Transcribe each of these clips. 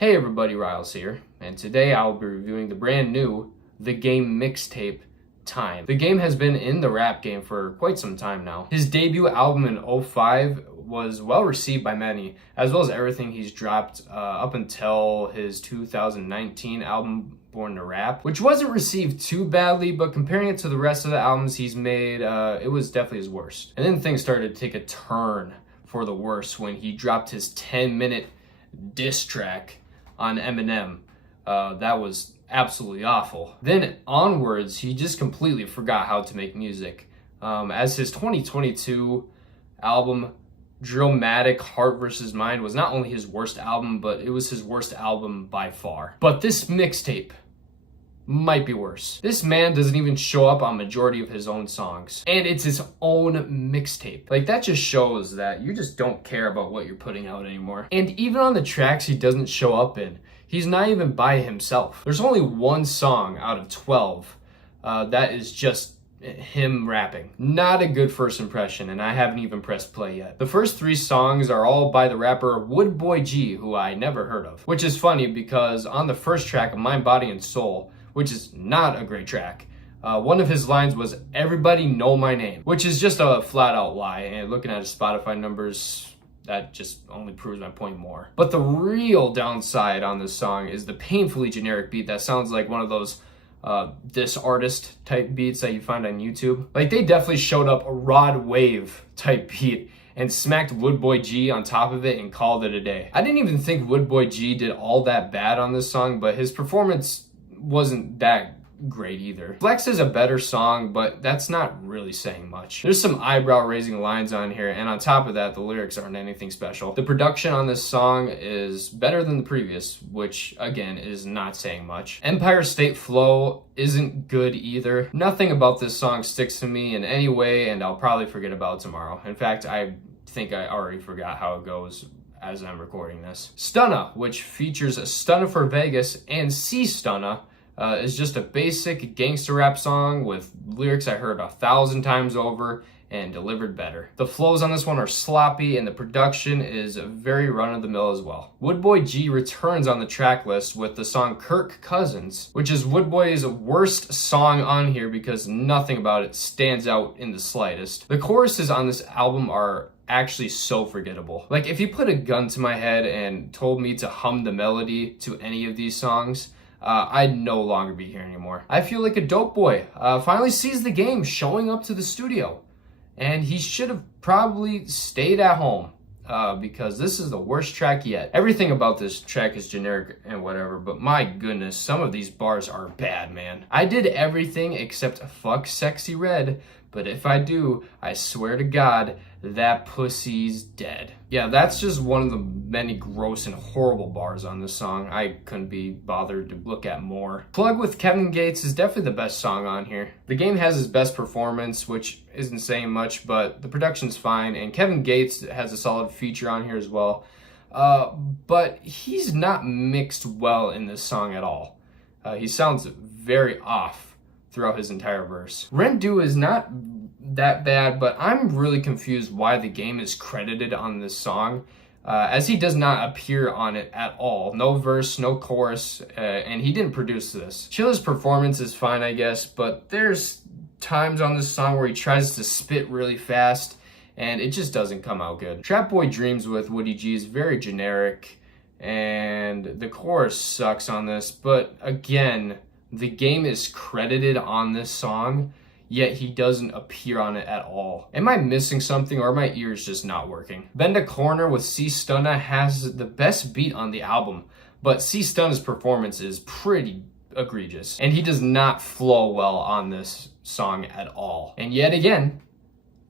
Hey everybody, Riles here, and today I'll be reviewing the brand new The Game mixtape, Time. The Game has been in the rap game for quite some time now. His debut album in '05 was well received by many, as well as everything he's dropped up until his 2019 album Born to Rap, which wasn't received too badly, but comparing it to the rest of the albums he's made, it was definitely his worst. And then things started to take a turn for the worse when he dropped his 10-minute diss track on Eminem. That was absolutely awful. Then onwards, he just completely forgot how to make music. As his 2022 album, Drillmatic Heart vs. Mind, was not only his worst album, but it was his worst album by far. But this mixtape might be worse. This man doesn't even show up on majority of his own songs, and it's his own mixtape. Like, that just shows that you just don't care about what you're putting out anymore. And even on the tracks he doesn't show up in, he's not even by himself. There's only one song out of 12 that is just him rapping. Not a good first impression, and I haven't even pressed play yet. The first 3 songs are all by the rapper Woodboy G, who I never heard of, which is funny because on the first track of Mind, Body, and Soul, which is not a great track, one of his lines was, "Everybody know my name," which is just a flat out lie, and looking at his Spotify numbers, that just only proves my point more. But the real downside on this song is the painfully generic beat that sounds like one of those this artist type beats that you find on YouTube. Like, they definitely showed up a Rod Wave type beat and smacked Woodboy G on top of it and called it a day. I didn't even think Woodboy G did all that bad on this song, but his performance wasn't that great either. Flex is a better song, but that's not really saying much. There's some eyebrow raising lines on here, and on top of that, the lyrics aren't anything special. The production on this song is better than the previous, which again is not saying much. Empire State Flow isn't good either. Nothing about this song sticks to me in any way, and I'll probably forget about it tomorrow. In fact, I think I already forgot how it goes as I'm recording this. Stunna, which features Stunna for Vegas and C Stunna, is just a basic gangster rap song with lyrics I heard 1,000 times over and delivered better. The flows on this one are sloppy, and the production is very run-of-the-mill as well. Woodboy G returns on the track list with the song Kirk Cousins, which is Woodboy's worst song on here because nothing about it stands out in the slightest. The choruses on this album are actually so forgettable. Like, if you put a gun to my head and told me to hum the melody to any of these songs, I'd no longer be here anymore. I feel like a dope boy finally sees the game showing up to the studio, and he should have probably stayed at home because this is the worst track yet. Everything about this track is generic and whatever, but my goodness, some of these bars are bad, man. I did everything except fuck Sexy Red, but if I do, I swear to God, that pussy's dead. Yeah, that's just one of the many gross and horrible bars on this song. I couldn't be bothered to look at more. Plug with Kevin Gates is definitely the best song on here. The Game has his best performance, which isn't saying much, but the production's fine, and Kevin Gates has a solid feature on here as well. But he's not mixed well in this song at all. He sounds very off throughout his entire verse. Rendu is not that bad, but I'm really confused why the Game is credited on this song, as he does not appear on it at all. No verse, no chorus, and he didn't produce this. Chilla's performance is fine, I guess, but there's times on this song where he tries to spit really fast, and it just doesn't come out good. Trap Boy Dreams with Woody G is very generic, and the chorus sucks on this, but again, the Game is credited on this song, yet he doesn't appear on it at all. Am I missing something, or are my ears just not working? Bend a Corner with C Stunna has the best beat on the album, but C Stunna's performance is pretty egregious, and he does not flow well on this song at all. And yet again,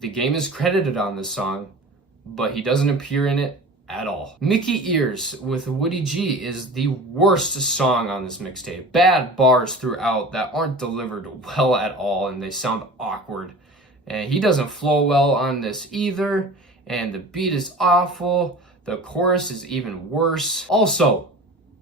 the Game is credited on this song, but he doesn't appear in it at all. Mickey Ears with Woody G is the worst song on this mixtape. Bad bars throughout that aren't delivered well at all, and they sound awkward. And he doesn't flow well on this either, and the beat is awful. The chorus is even worse. Also,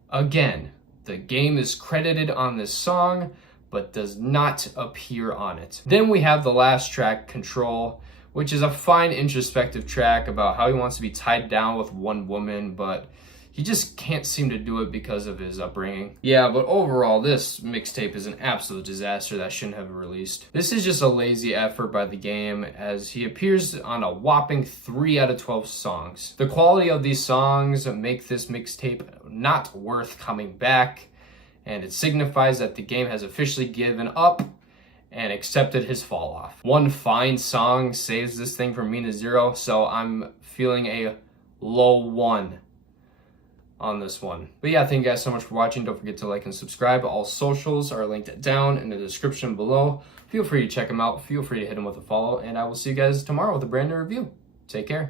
again, the Game is credited on this song, but does not appear on it. Then we have the last track, Control, which is a fine introspective track about how he wants to be tied down with one woman, but he just can't seem to do it because of his upbringing. Yeah, but overall, this mixtape is an absolute disaster that shouldn't have released. This is just a lazy effort by the game, as he appears on a whopping 3 out of 12 songs. The quality of these songs make this mixtape not worth coming back, and it signifies that the game has officially given up and accepted his fall off. One fine song saves this thing from being a 0, so I'm feeling a low 1 on this one. But yeah, thank you guys so much for watching. Don't forget to like and subscribe. All socials are linked down in the description below. Feel free to check them out. Feel free to hit them with a follow, and I will see you guys tomorrow with a brand new review. Take care.